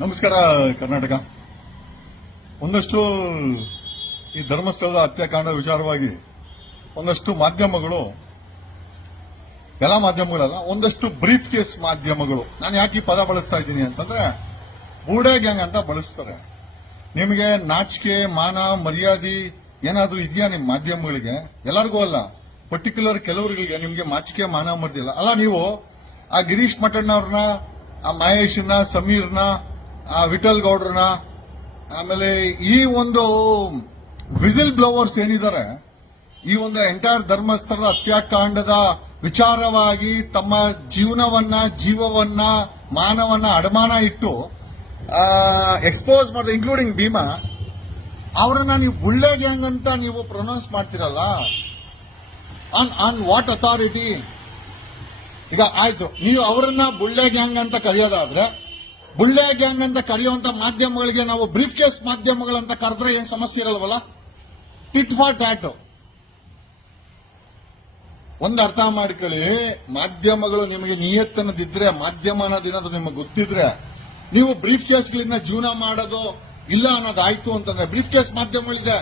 ನಮಸ್ಕಾರ ಕರ್ನಾಟಕ. ಒಂದಷ್ಟು ಈ ಧರ್ಮಸ್ಥಳದ ಹತ್ಯಾಕಾಂಡ ವಿಚಾರವಾಗಿ ಒಂದಷ್ಟು ಮಾಧ್ಯಮಗಳು, ಎಲ್ಲ ಮಾಧ್ಯಮಗಳಲ್ಲ, ಒಂದಷ್ಟು ಬ್ರೀಫ್ ಕೇಸ್ ಮಾಧ್ಯಮಗಳು, ನಾನು ಯಾಕೆ ಈ ಪದ ಬಳಸ್ತಾ ಇದ್ದೀನಿ ಅಂತಂದ್ರೆ ಬೂಡೆ ಗ್ಯಾಂಗ್ ಅಂತ ಬಳಸ್ತಾರೆ. ನಿಮಗೆ ನಾಚಿಕೆ, ಮಾನ, ಮರ್ಯಾದೆ ಏನಾದ್ರೂ ಇದೆಯಾ ನಿಮ್ಮ ಮಾಧ್ಯಮಗಳಿಗೆ? ಎಲ್ಲರಿಗೂ ಅಲ್ಲ, ಪರ್ಟಿಕ್ಯುಲರ್ ಕೆಲವರಿಗೆ ನಿಮ್ಗೆ ಮಾಚಿಕೆ, ಮಾನ, ಮರ್ದಿಲ್ಲ ಅಲ್ಲ. ನೀವು ಆ ಗಿರೀಶ್ ಮಠಣ್ಣವ್ರನ್ನ, ಆ ಮಹೇಶ್ನ, ಸಮೀರ್ನ, ಆ ವಿಠಲ್ ಗೌಡ್ರನ್ನ, ಆಮೇಲೆ ಈ ಒಂದು ವಿಸಿಲ್ ಬ್ಲೋವರ್ಸ್ ಏನಿದ್ದಾರೆ, ಈ ಒಂದು ಎಂಟೈರ್ ಧರ್ಮಸ್ಥಳದ ಹತ್ಯಾಕಾಂಡದ ವಿಚಾರವಾಗಿ ತಮ್ಮ ಜೀವವನ್ನ, ಮಾನವನ್ನ ಅಡಮಾನ ಇಟ್ಟು ಎಕ್ಸ್ಪೋಸ್ ಮಾಡಿದ, ಇನ್ಕ್ಲೂಡಿಂಗ್ ಭೀಮಾ, ಅವರನ್ನ ನೀವು ಬುಳ್ಳೆ ಗ್ಯಾಂಗ್ ಅಂತ ನೀವು ಪ್ರೊನೌನ್ಸ್ ಮಾಡ್ತಿರಲ್ಲ, ಆನ್ ವಾಟ್ ಅಥಾರಿಟಿ? ಈಗ ಆಯ್ತು, ನೀವು ಅವರನ್ನ ಬುಳ್ಳೆ ಗ್ಯಾಂಗ್ ಅಂತ ಕರೆಯೋದಾದ್ರೆ, ಬುಳ್ಳೆ ಗ್ಯಾಂಗ್ ಅಂತ ಕರೆಯುವಂತ ಮಾಧ್ಯಮಗಳಿಗೆ ನಾವು ಬ್ರೀಫ್ ಕೇಸ್ ಮಾಧ್ಯಮಗಳಂತ ಕರೆದ್ರೆ ಏನ್ ಸಮಸ್ಯೆ ಇರಲ್ವಲ್ಲ? Tit for that. ಒಂದು ಅರ್ಥ ಮಾಡ್ಕೊಳ್ಳಿ, ಮಾಧ್ಯಮಗಳು ನಿಮಗೆ ನಿಯತ್ತನ್ನದಿದ್ರೆ, ಮಾಧ್ಯಮ ಅನ್ನೋದೇನಾದ್ರು ನಿಮಗೆ ಗೊತ್ತಿದ್ರೆ, ನೀವು ಬ್ರೀಫ್ ಕೇಸ್ಗಳಿಂದ ಜೀವನ ಮಾಡೋದು ಇಲ್ಲ ಅನ್ನೋದಾಯ್ತು ಅಂತಂದ್ರೆ, ಬ್ರೀಫ್ ಕೇಸ್ ಮಾಧ್ಯಮಗಳಿದೆ,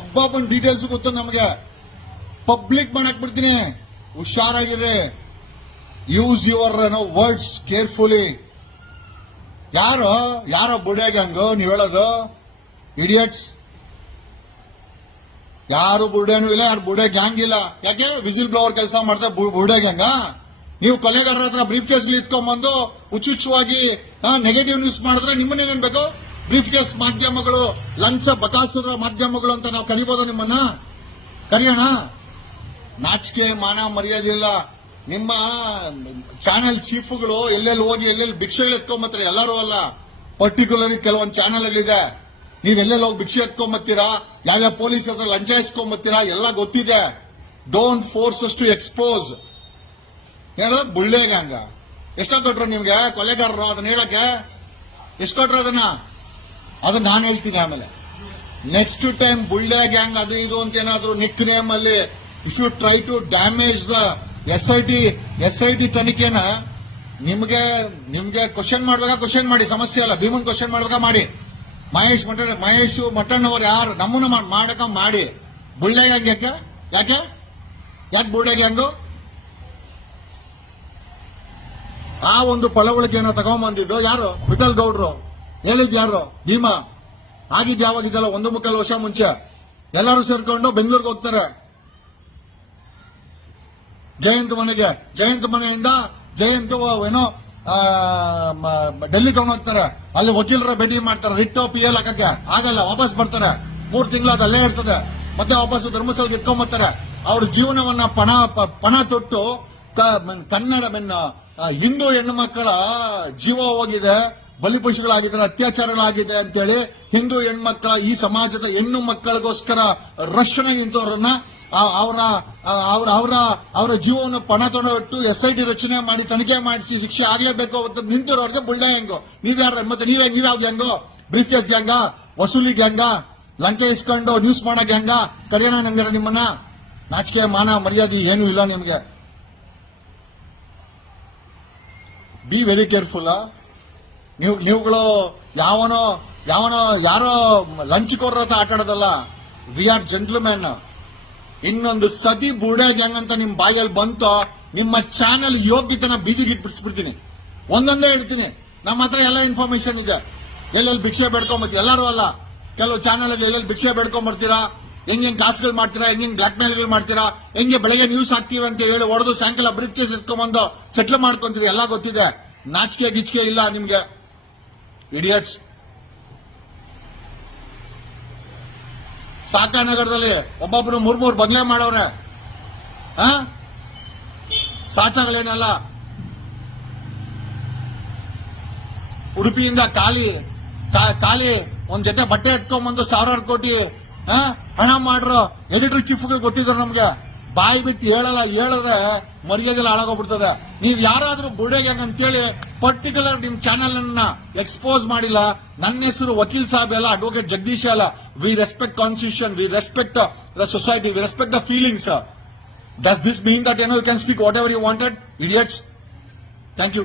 ಒಬ್ಬೊಬ್ಬನ ಡೀಟೇಲ್ಸ್ ಗೊತ್ತು ನಮಗೆ, ಪಬ್ಲಿಕ್ ಮಾಡಕ್ ಬಿಡ್ತೀನಿ. ಹುಷಾರಾಗಿರ್ರಿ, ಯೂಸ್ ಯುವರ್ ವರ್ಡ್ಸ್ ಕೇರ್ಫುಲಿ. ಯಾರೋ ಬುಡೆ ಗ್ಯಾಂಗು ನೀವು ಹೇಳೋದು? ಇಡಿಯಟ್ಸ್. ಯಾರು ಬುಡೇನೂ ಇಲ್ಲ, ಯಾರು ಬುಡೆ ಗ್ಯಾಂಗ್ ಇಲ್ಲ. ಯಾಕೆ ವಿಸಿಲ್ ಬ್ಲೋವರ್ ಕೆಲಸ ಮಾಡ್ತಾರೆ ಬುಡೆ ಗ್ಯಾಂಗ? ನೀವು ಕೊಲೆಗಾರರ ಹತ್ರ ಬ್ರೀಫ್ ಕೇಸ್ಗಳು ಇಟ್ಕೊಂಡ್ಬಂದು ಹುಚ್ಚುಚ್ಚುವಾಗಿ ನೆಗೆಟಿವ್ ನ್ಯೂಸ್ ಮಾಡಿದ್ರೆ ನಿಮ್ಮನ್ನೇನೇನ್ ಬೇಕು? ಬ್ರೀಫ್ ಕೇಸ್ ಮಾಧ್ಯಮಗಳು, ಲಂಚ ಬಕಾಸುರ ಮಾಧ್ಯಮಗಳು ಅಂತ ನಾವು ಕರಿಬೋದ? ನಿಮ್ಮನ್ನ ಕರೆಯೋಣ? ನಾಚಿಕೆ, ಮಾನ, ಮರ್ಯಾದೆ ಇಲ್ಲ. ನಿಮ್ಮ ಚಾನೆಲ್ ಚೀಫ್ಗಳು ಎಲ್ಲೆಲ್ಲಿ ಹೋಗಿ ಎಲ್ಲೆಲ್ಲಿ ಭಿಕ್ಷೆಗಳು ಎತ್ಕೊಂಬತ್ತೀರಾ? ಎಲ್ಲರೂ ಅಲ್ಲ, ಪರ್ಟಿಕ್ಯುಲರ್ಲಿ ಕೆಲವೊಂದು ಚಾನೆಲ್ಗಳಿದೆ. ನೀವೆಲ್ಲೆಲ್ಲಿ ಹೋಗಿ ಭಿಕ್ಷೆ ಎತ್ಕೊಂಬತ್ತೀರಾ, ಯಾವ್ಯಾವ ಪೊಲೀಸ್ ಹತ್ರ ಲಂಚ ಇಸ್ಕೊಂಬತ್ತೀರಾ, ಎಲ್ಲ ಗೊತ್ತಿದೆ. Don't force us to expose. ಏನಾದ್ರು ಬುಳ್ಳೆ ಗ್ಯಾಂಗ ಎಷ್ಟ ಕೊಟ್ರು ನಿಮ್ಗೆ ಕೊಲೆಗಾರರು? ಅದನ್ನ ಹೇಳಕ್ಕೆ ಎಷ್ಟು ಕೊಟ್ರು? ಅದನ್ನ ನಾನು ಹೇಳ್ತೀನಿ ಆಮೇಲೆ. ನೆಕ್ಸ್ಟ್ ಟೈಮ್ ಬುಳ್ಳೆ ಗ್ಯಾಂಗ್ ಅದು ಇದು ಅಂತ ಏನಾದ್ರು ನಿಕ್ ನೇಮ್ ಅಲ್ಲಿ if you try to damage the SIT ತನಿಖೆನ, ನಿಮ್ಗೆ ಕ್ವಶನ್ ಮಾಡ್ಬೇಕಾ? ಕ್ವಶನ್ ಮಾಡಿ, ಸಮಸ್ಯೆ ಅಲ್ಲ. ಭೀಮನ್ ಕ್ವಶನ್ ಮಾಡ್ಬೇಕಾ? ಮಾಡಿ. ಮಹೇಶ್ ಮಠಣ್ಣವ್ರು ಯಾರು ನಮ್ಮನ್ನ ಮಾಡಕ ಮಾಡಿ. ಬುಳ್ಳೆ ಗ್ಯಾಂಗ್ ಯಾಕೆ ಬುಳ್ಳೆ ಗ್ಯಾಂಗು? ಆ ಒಂದು ಪಳವಳಿಕೆನ ತಗೊಂಡ್ಬಂದಿದ್ದು ಯಾರು? ವಿಠಲ್ ಗೌಡ್ರು. ಹೇಳಿದ್ ಯಾರು? ಭೀಮಾ. ಆಗಿದ್ ಯಾವಾಗಿದ್ದಲ್ಲ, 1.25 ವರ್ಷ ಮುಂಚೆ ಎಲ್ಲರೂ ಸೇರ್ಕೊಂಡು ಬೆಂಗಳೂರಿಗೆ ಹೋಗ್ತಾರೆ ಜಯಂತ್ ಮನೆಗೆ. ಜಯಂತ್ ಮನೆಯಿಂದ ಜಯಂತ್ ಏನೋ ಡೆಲ್ಲಿ ತಗೊಂಡೋಗ್ತಾರೆ. ಅಲ್ಲಿ ವಕೀಲರ ಭೇಟಿ ಮಾಡ್ತಾರೆ, ರಿಟ್ PL ಹಾಕಕ್ಕೆ ಆಗಲ್ಲ, ವಾಪಸ್ ಬರ್ತಾರೆ. 3 ತಿಂಗಳು ಅದು ಅಲ್ಲೇ ಇರ್ತದೆ. ಮತ್ತೆ ವಾಪಸ್ ಧರ್ಮಸ್ಥಳಕ್ಕೆ ಇಟ್ಕೊಂಡ್ಬರ್ತಾರೆ. ಅವ್ರ ಜೀವನವನ್ನ ಪಣ ತೊಟ್ಟು ಕನ್ನಡ ಹಿಂದೂ ಹೆಣ್ಣು ಮಕ್ಕಳ ಜೀವ ಹೋಗಿದೆ, ಬಲಿಪಶುಗಳಾಗಿದ್ದಾರೆ, ಅತ್ಯಾಚಾರಗಳಾಗಿದೆ ಅಂತೇಳಿ ಹಿಂದೂ ಹೆಣ್ಮಕ್ಳ, ಈ ಸಮಾಜದ ಹೆಣ್ಣು ಮಕ್ಕಳಿಗೋಸ್ಕರ ರಕ್ಷಣೆ ನಿಂತವರನ್ನ ಅವರ ಜೀವವನ್ನು ಪಣ ತೊಗೊಂಡು SIT ರಚನೆ ಮಾಡಿ ತನಿಖೆ ಮಾಡಿಸಿ ಶಿಕ್ಷೆ ಆಗ್ಲೇಬೇಕು ಅಂತ ನಿಂತಿರೋರಿಗೆ ಬುಳ್ಳೆ ಗ್ಯಾಂಗು. ನೀವ್ಯಾರ? ಮತ್ತೆ ನೀವ್ಯಾವ್ದು ಗ್ಯಾಂಗು? ಬ್ರೀಫ್ ಕೇಸ್ ಗ್ಯಾಂಗ? ವಸೂಲಿ ಗ್ಯಾಂಗ? ಲಂಚ ಇಸ್ಕೊಂಡು ನ್ಯೂಸ್ ಮಾಡೋ ಗ್ಯಾಂಗ? ಕರೆಯೋಣ ನಂಗೆ ನಿಮ್ಮನ್ನ? ನಾಚಿಕೆ, ಮಾನ, ಮರ್ಯಾದೆ ಏನೂ ಇಲ್ಲ ನಿಮ್ಗೆ. Be very careful. ನೀವುಗಳು ಯಾರೋ ಲಂಚ್ಕೋರ ಆಟ ಆಡೋದಲ್ಲ. We are gentleman. ಇನ್ನೊಂದು ಸತಿ ಬುಡೆ ಗ್ಯಾಂಗ್ ಅಂತ ನಿಮ್ ಬಾಯಲ್ಲಿ ಬಂತು, ನಿಮ್ಮ ಚಾನೆಲ್ ಯೋಗ್ಯತೆನ ಬೀದಿಗೆ ಬಿಡಿಸ್ಬಿಡ್ತೀನಿ. ಒಂದೊಂದೇ ಹೇಳ್ತೀನಿ. ನಮ್ಮ ಹತ್ರ ಎಲ್ಲ ಇನ್ಫಾರ್ಮೇಶನ್ ಇದೆ. ಎಲ್ಲೆಲ್ಲಿ ಭಿಕ್ಷೆ ಬೇಡ್ಕೊಂಬರ್ತೀವಿ, ಎಲ್ಲರೂ ಅಲ್ಲ, ಕೆಲವು ಚಾನೆಲ್ ಎಲ್ಲೆಲ್ಲಿ ಭಿಕ್ಷೆ ಬೇಡ್ಕೊಂಬರ್ತೀರಾ, ಹೆಂಗೆ ಕಾಸುಗಳು ಮಾಡ್ತೀರಾ, ಹೆಂಗೆ ಬ್ಲಾಕ್ ಮೇಲ್ಗಳು ಮಾಡ್ತೀರಾ, ಹೆಂಗೆ ಬೆಳಗ್ಗೆ ನ್ಯೂಸ್ ಹಾಕ್ತೀವಿ ಅಂತ ಹೇಳಿ ಹೊಡೆದು ಸಾಯಂಕಾಲ ಬ್ರೀಫ್ ಕೇಸ್ ಇಟ್ಕೊಂಡ್ಬಂದು ಸೆಟ್ಲ್ ಮಾಡ್ಕೊಂತೀರಿ, ಎಲ್ಲ ಗೊತ್ತಿದೆ. ನಾಚಿಕೆ ಗಿಚ್ಕೆ ಇಲ್ಲ ನಿಮ್ಗೆ, ಇಡಿಯಟ್ಸ್. ಸಾಕಾನಗರದಲ್ಲಿ ಒಬ್ಬೊಬ್ರು 3 ಬದಲೇ ಮಾಡವ್ರೆ. ಸಾಚಾಗಳೇನಲ್ಲ. ಉಡುಪಿಯಿಂದ ಖಾಲಿ ಒಂದ್ ಜೊತೆ ಬಟ್ಟೆ ಎತ್ಕೊಂಡ್ಬಂದು 1000 ಕೋಟಿ ಹಣ ಮಾಡ್ರು ಎಡಿಟರ್ ಚೀಫ್ಗಳು ಗೊತ್ತಿದ್ರು ನಮ್ಗೆ. ಬಾಯಿ ಬಿಟ್ಟು ಹೇಳಿದ್ರೆ ಮರ್ಯಾದೆಲ್ಲ ಹಾಳಾಗೋಗ್ಬಿಡ್ತದೆ. ನೀವ್ ಯಾರಾದ್ರೂ ಬುಡೆ ಗ್ಯಾಂಗ್ ಅಂತೇಳಿ ಪರ್ಟಿಕ್ಯುಲರ್ ನಿಮ್ ಚಾನೆಲ್ ಅನ್ನ ಎಕ್ಸ್ಪೋಸ್ ಮಾಡಿಲ್ಲ. ನನ್ನ ಹೆಸರು ವಕೀಲ್ ಸಾಹೇಬ್ ಅಲ್ಲ, ಅಡ್ವೊಕೇಟ್ ಜಗದೀಶ್ ಅಲ್ಲ. We respect constitution, we respect the society, we respect the feelings. Does this mean that you can speak whatever you wanted, idiots? Thank you.